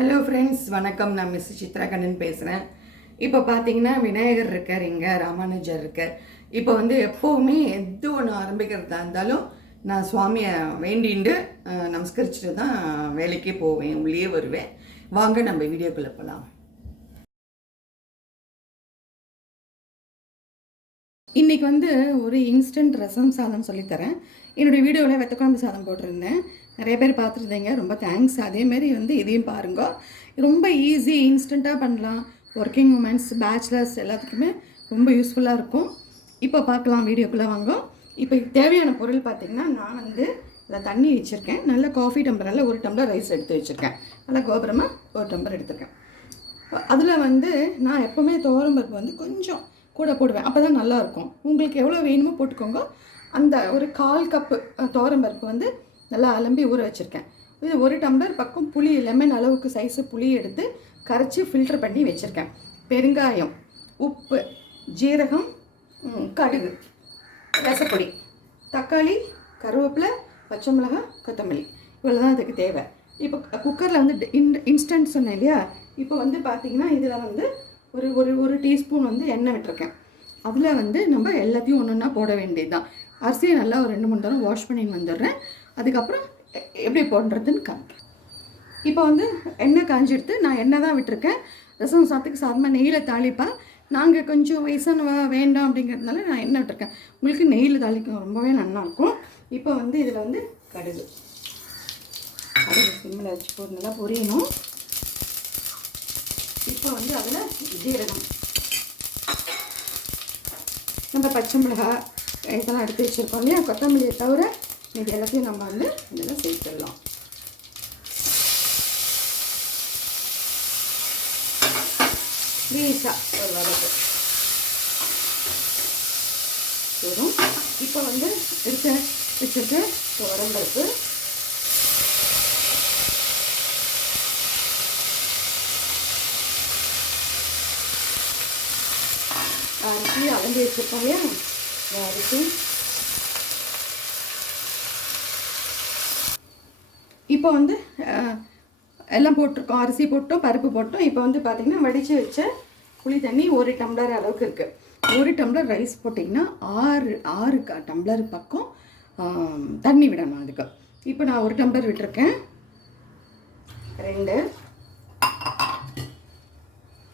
Hello friends, வணக்கம். நான் miss Chitra Kannan பேசுகிறேன். இப்போ பார்த்தீங்கன்னா விநாயகர் இருக்கார், இங்கே ராமானுஜர் இருக்கார். இப்போ எப்போவுமே எது ஒன்று ஆரம்பிக்கிறதா இருந்தாலும் நான் சுவாமியை வேண்டிண்டு நமஸ்கரிச்சுட்டு தான் வேலைக்கே போவேன், உள்ளே வருவேன். வாங்க நம்ம வீடியோக்குள்ளே போகலாம். இன்றைக்கி ஒரு இன்ஸ்டன்ட் ரசம் சாதம் சொல்லித்தரேன். என்னுடைய வீடியோவில் வெத்தக்குழம்பு சாதம் போட்டிருந்தேன், நிறைய பேர் பார்த்துருந்தீங்க, ரொம்ப தேங்க்ஸ். அதேமாரி இதையும் பாருங்க. ரொம்ப ஈஸி, இன்ஸ்டண்ட்டாக பண்ணலாம். ஒர்க்கிங் உமன்ஸ், பேச்சுலர்ஸ் எல்லாத்துக்குமே ரொம்ப யூஸ்ஃபுல்லாக இருக்கும். இப்போ பார்க்கலாம், வீடியோக்குள்ளே வாங்க. இப்போ தேவையான பொருள் பார்த்திங்கன்னா, நான் இதில் தண்ணி வச்சுருக்கேன். நல்ல காஃபி டம்ளரில் 1 டம்ளர் ரைஸ் எடுத்து வச்சுருக்கேன். நல்லா கோபுரமாக 1 டம்ளர் எடுத்துருக்கேன். அதில் நான் எப்போவுமே துவரம்பருப்பு கொஞ்சம் கூட போடுவேன், அப்போ தான் நல்லாயிருக்கும். உங்களுக்கு எவ்வளோ வேணுமோ போட்டுக்கோங்க. அந்த ஒரு 1/4 கப்பு துவரம்பருப்பு நல்லா அலம்பி ஊற வச்சுருக்கேன். இது 1 டம்ளர் பக்கம் புளி, லெமன் அளவுக்கு சைஸு புளி எடுத்து கரைச்சி ஃபில்டர் பண்ணி வச்சுருக்கேன். பெருங்காயம், உப்பு, ஜீரகம், கடுகு, ரசப்பொடி, தக்காளி, கருவேப்பிலை, பச்சை மிளகாய், கொத்தமல்லி, இவ்வளோ தான் அதுக்கு தேவை. இப்போ குக்கரில் இன்ஸ்டன்ட் சொன்னேன் இல்லையா. இப்போ பார்த்திங்கன்னா இதில் ஒரு டீஸ்பூன் எண்ணெய் விட்டுருக்கேன். அதில் நம்ம எல்லாத்தையும் ஒன்று ஒன்றா போட வேண்டியது தான். அரிசியை நல்லா ஒரு 2-3 தடவை வாஷ் பண்ணின்னு வந்துடுறேன். அதுக்கப்புறம் எப்படி போடுறதுன்னு காமிக்கிறேன். இப்போ எண்ணெய் காஞ்சிடுத்து. நான் எண்ணெய் தான் விட்டுருக்கேன். ரசம் சாதத்துக்கு சாதமாக நெய்யில் தாளிப்பேன். நாங்கள் கொஞ்சம் வயசான வேண்டாம் அப்படிங்கிறதுனால நான் எண்ணெய் விட்டுருக்கேன். உங்களுக்கு நெய்யில் தாளிக்கும் ரொம்பவே நல்லாயிருக்கும். இப்போ இதில் கடுகு சிம்மில் வச்சு போட்டு நல்லா பொரியணும். இப்போ அதில் ஜீரகம், நம்ம பச்சை மிளகாய் இதெல்லாம் எடுத்து வச்சுருக்கோம் இல்லையா. கொத்தமல்லியை தவிர இது எல்லாத்தையும் நம்ம இதெல்லாம் சேர்த்துடலாம். லேசாக ஒரு வதக்கு போதும். இப்போ எடுத்து வச்சுட்டு துவரம்பருப்பு, அரிசி அலம்பி வச்சுருக்கோம் இல்லையா, அரிசி. இப்போ எல்லாம் போட்டிருக்கோம், அரிசி போட்டோம், பருப்பு போட்டோம். இப்போ பார்த்திங்கன்னா வடித்து வச்ச புளி தண்ணி 1 டம்ளர் அளவுக்கு இருக்குது. 1 டம்ளர் ரைஸ் போட்டிங்கன்னா 6 டம்ளர் பக்கம் தண்ணி விடணும் அதுக்கு. இப்போ நான் 1 டம்ளர் விட்டுருக்கேன். 2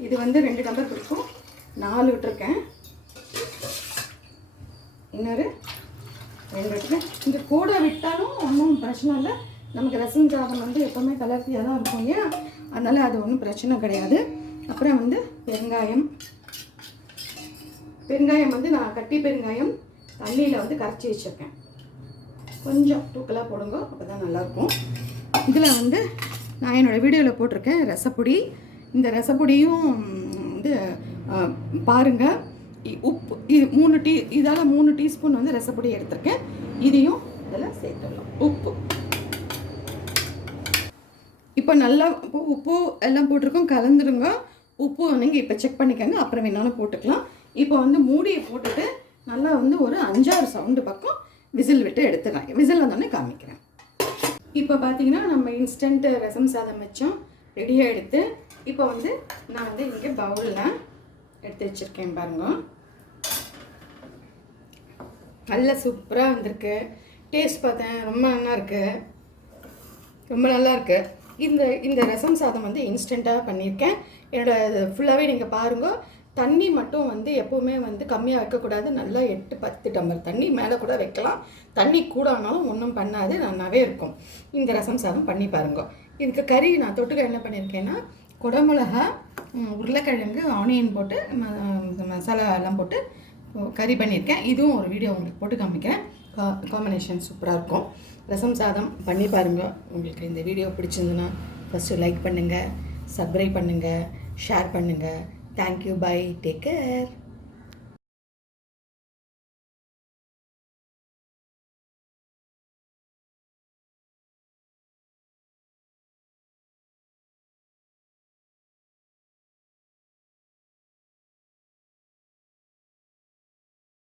இது 2 டம்ளர் இருக்கும், 4 விட்டுருக்கேன். இன்னொரு 2 விட்டுருக்கேன். இங்கே கூட விட்டாலும் ஒன்றும் பிரச்சனை இல்லை. நமக்கு ரசம் சாதம் எப்போவுமே கலர்த்தியாக தான் இருக்கும் இல்லையா, அதனால் அது ஒன்றும் பிரச்சனை கிடையாது. அப்புறம் பெருங்காயம் நான் கட்டி பெருங்காயம் தண்ணியில் கரைச்சி வச்சுருக்கேன். கொஞ்சம் தூக்கலாக போடுங்க, அப்போ தான் நல்லாயிருக்கும். இதில் நான் என்னோடய வீடியோவில் போட்டிருக்கேன் ரசப்பொடி. இந்த ரசப்பொடியும் பாருங்கள். உப்பு இது 3 டீஸ்பூன் ரசப்பொடி எடுத்திருக்கேன். இதையும் இதில் சேர்த்துடலாம். உப்பு இப்போ நல்லா உப்பு எல்லாம் போட்டிருக்கோம், கலந்துடுங்க. உப்பு நீங்கள் இப்போ செக் பண்ணிக்கோங்க, அப்புறம் வேணாலும் போட்டுக்கலாம். இப்போ மூடியை போட்டுட்டு நல்லா ஒரு 5-6 சவுண்டு பக்கம் விசில் விட்டு எடுத்துக்கலாம். விசில் வந்தோடனே காமிக்கிறேன். இப்போ பார்த்தீங்கன்னா நம்ம இன்ஸ்டன்ட் ரசம் சாதம் வச்சோம், ரெடியாக எடுத்து. இப்போ நான் இங்கே பவுலில் எடுத்து வச்சுருக்கேன் பாருங்க. நல்லா சூப்பராக வந்திருக்கு. டேஸ்ட் பார்த்தேன், ரொம்ப நல்லா இருக்குது, ரொம்ப நல்லா இருக்குது. இந்த ரசம் சாதம் இன்ஸ்டண்ட்டாக பண்ணியிருக்கேன். என்னோடய ஃபுல்லாகவே நீங்கள் பாருங்கள். தண்ணி மட்டும் எப்போவுமே கம்மியாக வைக்கக்கூடாது. நல்லா 8-10 டம்ளர் தண்ணி மேலே கூட வைக்கலாம். தண்ணி கூட ஆனாலும் ஒன்றும் பண்ணாது, நல்லாவே இருக்கும். இந்த ரசம் சாதம் பண்ணி பாருங்கள். இதுக்கு கறி நான் தொட்டுக்க என்ன பண்ணியிருக்கேன்னா, குடமிளகா, உருளைக்கிழங்கு, ஆனியன் போட்டு மசாலா எல்லாம் போட்டு கறி பண்ணியிருக்கேன். இதுவும் ஒரு வீடியோ உங்களுக்கு போட்டு காமிக்கிறேன். காம்பினேஷன் சூப்பராக இருக்கும். ரசம் சாதம் பண்ணி பாருங்கள். உங்களுக்கு இந்த வீடியோ பிடிச்சிருந்துன்னா ஃபஸ்ட்டு லைக் பண்ணுங்கள், சப்ஸ்கிரைப் பண்ணுங்கள், ஷேர் பண்ணுங்கள். Thank you, bye, take care.